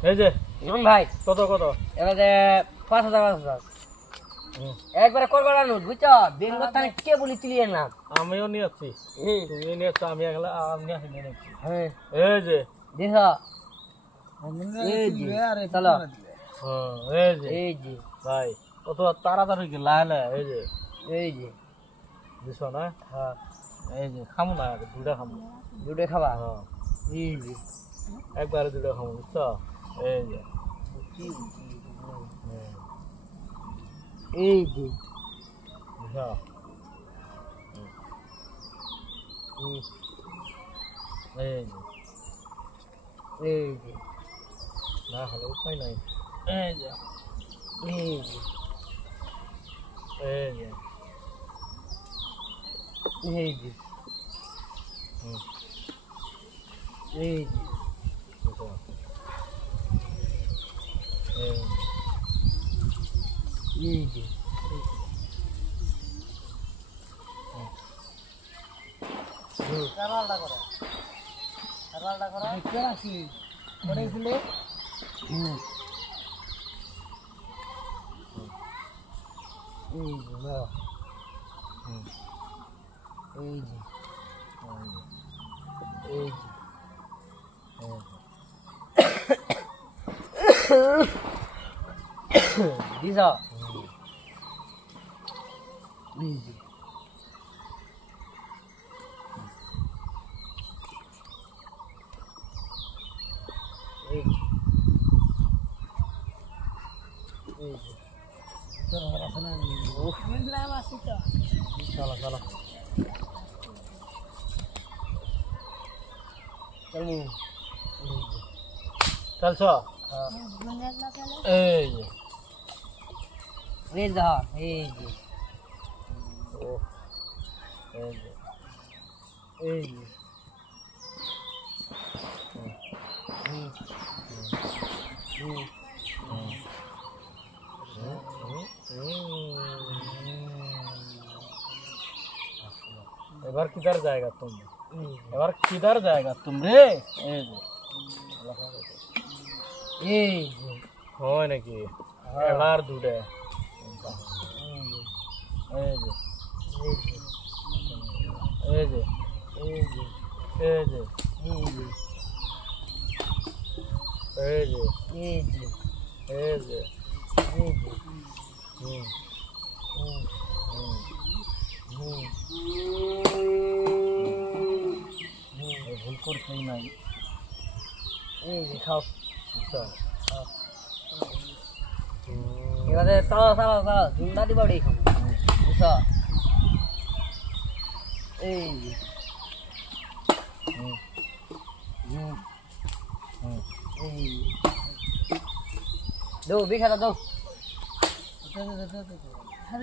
এই যে ভাই কত কত এবারে 5,000 একবারে করগড়া নোট বুঝছো বেঙ্গল তানে কে বলি তুলিয়ে না আমিও নিয়ে আসছি তুমি নিয়ে আসছো আমি একলা আমি আসি নিয়ে নিচ্ছি হ্যাঁ এই যে দেখো চলো এই যে ভাই কত তাড়াতাড়ি কি লাইলে এই যে দিছো না হ্যাঁ এই যে খামু না দুটা খামু দুটো খাবা হ্যাঁ এই যে একবারে দুটা খামু বুঝছো এই যে এই যে বুঝছো এই যে এই যে না হলে উপায় নাই এই যে এই যে এই যে এই যে এই যে বুঝছো এই যে কারালটা করো কে রাখছিলি করেছিলে এই যে না এই যে এই যে দিশা এই যে এই যে এই যে চলো রাখনা ওহ নাম আসি তো চলো চলো চলো চলছো এই যে এই যা এই যে ও এই যে এই যে এবার কিধার জায়গা তুম এবার কিধার জায়গা তুম রে এই যে এই যে হয় নাকি এবার দুটে এই যে এই যে এই যে এই যে এই যে এই যে এই যে এই যে এই যে হুম হুম হুম হুম ভুল করছি নাই এই যে খাও বুঝছো এবারে চলো চলো চলো ঝুমটা দিব ওটাই খাবো বুঝছো এই যে হুম হুম হুম এই যে দৌ বিখাটা দৌ